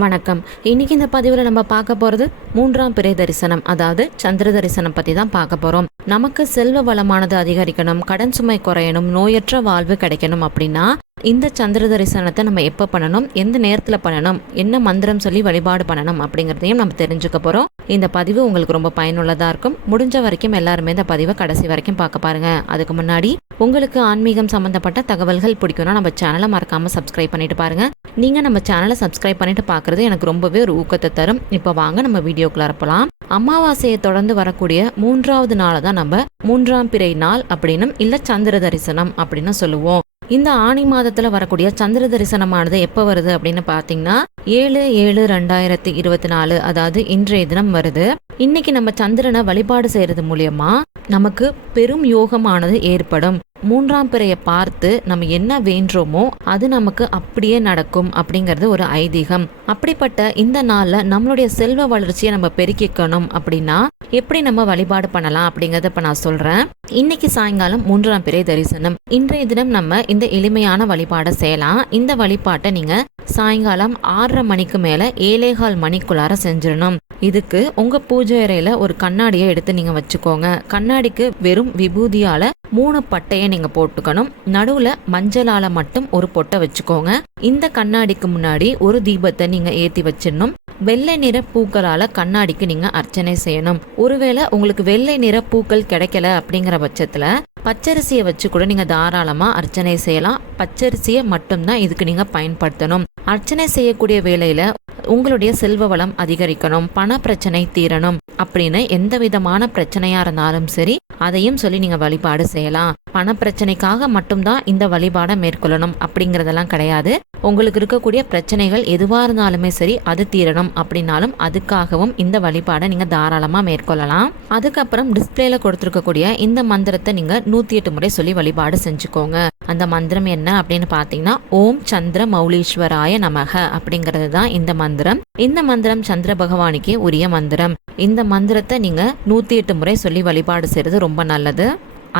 வணக்கம். இன்னைக்கு இந்த பதிவில் நம்ம பார்க்க போகிறது மூன்றாம் பிறை தரிசனம், அதாவது சந்திர தரிசனம் பற்றி தான் பார்க்க போகிறோம். நமக்கு செல்வ வளமானது அதிகரிக்கணும், கடன் சுமை குறையணும், நோயற்ற வாழ்வு கிடைக்கணும் அப்படின்னா இந்த சந்திர தரிசனத்தை நம்ம எப்போ பண்ணணும், எந்த நேரத்தில் பண்ணணும், என்ன மந்திரம் சொல்லி வழிபாடு பண்ணணும் அப்படிங்கிறதையும் நம்ம தெரிஞ்சுக்க போகிறோம். இந்த பதிவு உங்களுக்கு ரொம்ப பயனுள்ளதாக இருக்கும். முடிஞ்ச வரைக்கும் எல்லாருமே இந்த பதிவை கடைசி வரைக்கும் பார்க்க பாருங்க. அதுக்கு முன்னாடி உங்களுக்கு ஆன்மீகம் சம்மந்தப்பட்ட தகவல்கள் பிடிக்கும்னா நம்ம சேனலை மறக்காமல் சப்ஸ்கிரைப் பண்ணிட்டு பாருங்க. நீங்கள் நம்ம சேனலை சப்ஸ்கிரைப் பண்ணிட்டு பார்க்குறது எனக்கு ரொம்பவே ஒரு ஊக்கத்தை தரும். இப்போ வாங்க நம்ம வீடியோக்குள்ள போகலாம். அமாவாசையை தொடர்ந்து வரக்கூடிய மூன்றாவது நாளை தான் நம்ம மூன்றாம் பிறை நாள் அப்படின்னும் இல்லை சந்திர தரிசனம் அப்படின்னு சொல்லுவோம். இந்த ஆணி மாதத்துல வரக்கூடிய சந்திர தரிசனமானது எப்போ வருது அப்படின்னு பார்த்தீங்கன்னா 7/7/2024, அதாவது இன்றைய தினம் வருது. இன்னைக்கு நம்ம சந்திரனை வழிபாடு செய்யறது மூலியமா நமக்கு பெரும் யோகமானது ஏற்படும். மூன்றாம் பிறையை பார்த்து நம்ம என்ன வேண்டோமோ அது நமக்கு அப்படியே நடக்கும் அப்படிங்கிறது ஒரு ஐதீகம். அப்படிப்பட்ட இந்த நாள்ல நம்மளுடைய செல்வ வளர்ச்சியை நம்ம பெருக்கிக்கணும் அப்படின்னா எப்படி நம்ம வழிபாடு பண்ணலாம் அப்படிங்கறத இப்ப நான் சொல்றேன். இன்னைக்கு சாயங்காலம் மூன்றாம் பிறை தரிசனம். இன்றைய தினம் நம்ம இந்த எளிமையான வழிபாடை செய்யலாம். இந்த வழிபாட்டை நீங்க சாயங்காலம் 6:30 மணிக்கு மேல 7:15 மணிக்குள்ளார செஞ்சிடணும். இதுக்கு உங்க பூஜை அறையில ஒரு கண்ணாடியை எடுத்து நீங்க வச்சுக்கோங்க. கண்ணாடிக்கு வெறும் விபூதியால 3 பட்டையை நீங்க போட்டுக்கணும். நடுவுல மஞ்சளால மட்டும் ஒரு பொட்டை வச்சுக்கோங்க. இந்த கண்ணாடிக்கு முன்னாடி ஒரு தீபத்தை நீங்க ஏத்தி வச்சிடணும். வெள்ளை நிற பூக்களால கண்ணாடிக்கு நீங்க அர்ச்சனை செய்யணும். ஒருவேளை உங்களுக்கு வெள்ளை நிற பூக்கள் கிடைக்கல அப்படிங்கிற பட்சத்துல பச்சரிசியை வச்சு கூட நீங்க தாராளமா அர்ச்சனை செய்யலாம். பச்சரிசியை மட்டும்தான் இதுக்கு நீங்க பயன்படுத்தணும். அர்ச்சனை செய்யக்கூடிய வேளையில உங்களுடைய செல்வ வளம் அதிகரிக்கணும், பண பிரச்சனை தீரணும் அப்படின்னு எந்த விதமான பிரச்சனையா இருந்தாலும் சரி அதையும் சொல்லி நீங்க வழிபாடு செய்யலாம். பண பிரச்சனைக்காக மட்டும்தான் இந்த வழிபாடை மேற்கொள்ளணும் அப்படிங்கறதெல்லாம் கிடையாது. உங்களுக்கு இருக்கக்கூடிய பிரச்சனைகள் எதுவா இருந்தாலுமே சரி அது தீரணும் அப்படின்னாலும் அதுக்காகவும் இந்த வழிபாடை நீங்க தாராளமா மேற்கொள்ளலாம். அதுக்கப்புறம் டிஸ்பிளேல கொடுத்துருக்கக்கூடிய இந்த மந்திரத்தை நீங்க 108 முறை சொல்லி வழிபாடு செஞ்சுக்கோங்க. அந்த மந்திரம் என்ன அப்படின்னு பாத்தீங்கன்னா ஓம் சந்திர மௌலீஸ்வராய நமக அப்படிங்கிறது தான் இந்த மந்திரம். இந்த மந்திரம் சந்திர பகவானுக்கே உரிய மந்திரம். இந்த மந்திரத்தை நீங்க 108 முறை சொல்லி வழிபாடு செய்யறது ரொம்ப நல்லது.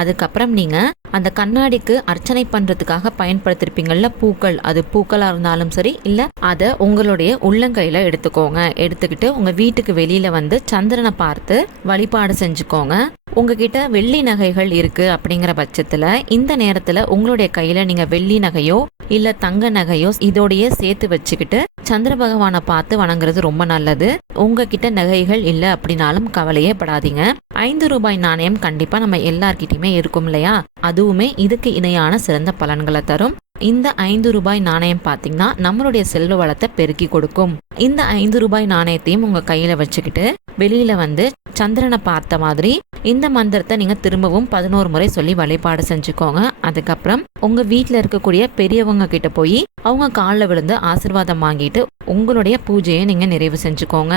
அதுக்கப்புறம் நீங்க அந்த கண்ணாடிக்கு அர்ச்சனை பண்றதுக்காக பயன்படுத்திருப்பீங்கள்ல பூக்கள், அது பூக்களா இருந்தாலும் சரி இல்ல அத உங்களுடைய உள்ளங்கையில எடுத்துக்கோங்க. எடுத்துக்கிட்டு உங்க வீட்டுக்கு வெளியில வந்து சந்திரனை பார்த்து வழிபாடு செஞ்சுக்கோங்க. உங்ககிட்ட வெள்ளி நகைகள் இருக்கு அப்படிங்கிற பட்சத்துல இந்த நேரத்துல உங்களுடைய கையில நீங்க வெள்ளி நகையோ இல்ல தங்க நகையோ இதோடைய சேர்த்து வச்சுக்கிட்டு சந்திர பகவானை பார்த்து வணங்குறது ரொம்ப நல்லது. உங்ககிட்ட நகைகள் இல்ல அப்படின்னாலும் கவலையே படாதீங்க. 5 ரூபாய் நாணயம் கண்டிப்பா நம்ம எல்லார்கிட்டயுமே இருக்கும் இல்லையா, அதுவுமே இதுக்கு இணையான சிறந்த பலன்களை தரும். இந்த 5 ரூபாய் நாணயம் பாத்தீங்கன்னா நம்மளுடைய செல்வ வளத்தை பெருக்கி கொடுக்கும். இந்த 5 ரூபாய் நாணயத்தையும் உங்க கையில வச்சுக்கிட்டு வெளியில வந்து சந்திரனை பார்த்த மாதிரி இந்த மந்திரத்தை நீங்க திரும்பவும் 11 முறை சொல்லி வழிபாடு செஞ்சுக்கோங்க. அதுக்கப்புறம் உங்க வீட்டுல இருக்கக்கூடிய பெரியவங்க கிட்ட போய் அவங்க காலில் விழுந்து ஆசீர்வாதம் வாங்கிட்டு உங்களுடைய பூஜையை நீங்க நிறைவு செஞ்சுக்கோங்க.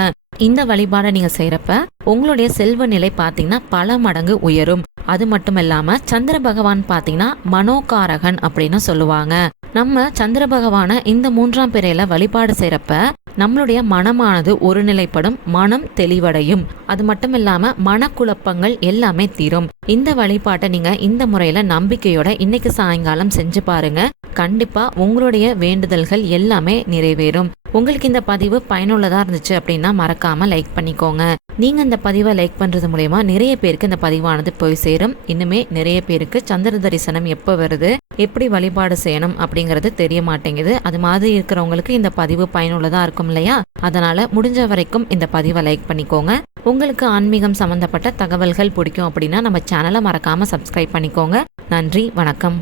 இந்த வழிபாடை நீங்க செய்யறப்ப உங்களுடைய செல்வ நிலை பாத்தீங்கன்னா பல மடங்கு உயரும். அது மட்டும் இல்லாம சந்திர பகவான் பாத்தீங்கன்னா மனோகாரகன் அப்படின்னு சொல்லுவாங்க. நம்ம சந்திர பகவான இந்த மூன்றாம் பிறையில வழிபாடு செய்யறப்ப நம்மளுடைய மனமானது ஒருநிலைப்படும், மனம் தெளிவடையும். அது மட்டும் இல்லாம மனக்குழப்பங்கள் எல்லாமே தீரும். இந்த வழிபாட்டை நீங்க இந்த முறையில நம்பிக்கையோட இன்னைக்கு சாயங்காலம் செஞ்சு பாருங்க. கண்டிப்பா உங்களுடைய வேண்டுதல்கள் எல்லாமே நிறைவேறும். உங்களுக்கு இந்த பதிவு பயனுள்ளதா இருந்துச்சு அப்படின்னா மறக்காம லைக் பண்ணிக்கோங்க. நீங்க இந்த பதிவை லைக் பண்றது மூலமா நிறைய பேருக்கு இந்த பதிவானது போய் சேரும். இன்னுமே நிறைய பேருக்கு சந்திர தரிசனம் எப்போ வருது, எப்படி வழிபாடு செய்யணும் அப்படிங்கிறது தெரிய மாட்டேங்குது. அது மாதிரி இருக்கிறவங்களுக்கு இந்த பதிவு பயனுள்ளதா இருக்கும் இல்லையா, அதனால முடிஞ்ச வரைக்கும் இந்த பதிவை லைக் பண்ணிக்கோங்க. உங்களுக்கு ஆன்மீகம் சம்பந்தப்பட்ட தகவல்கள் பிடிக்கும் அப்படின்னா நம்ம சேனலை மறக்காம சப்ஸ்கிரைப் பண்ணிக்கோங்க. நன்றி, வணக்கம்.